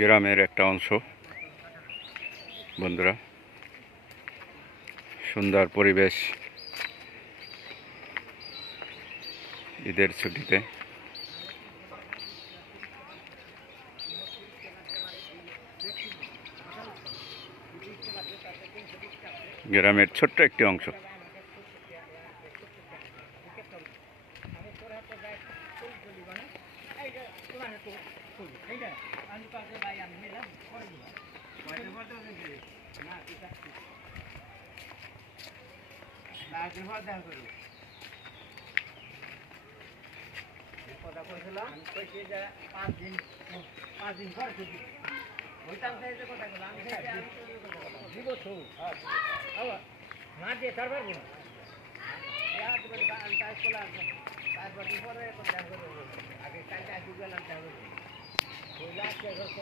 গ্রামের একটা অংশ। বন্ধুরা সুন্দর পরিবেশ ঈদের ছুটিতে। গ্রামের ছোট্ট একটি অংশ। কথা কইছিলাম কইছি যে পাঁচ দিন পাঁচ দিন পর ছুটি ওইটার সাথে যে কথা আমি সেই যে দিব তো আবার না দিয়ে তার পারব না ইয়াদ করে আমি কাজ করলাম তারপর পরে কথা ಜಾಸ್ತಿ ಆಗೋದು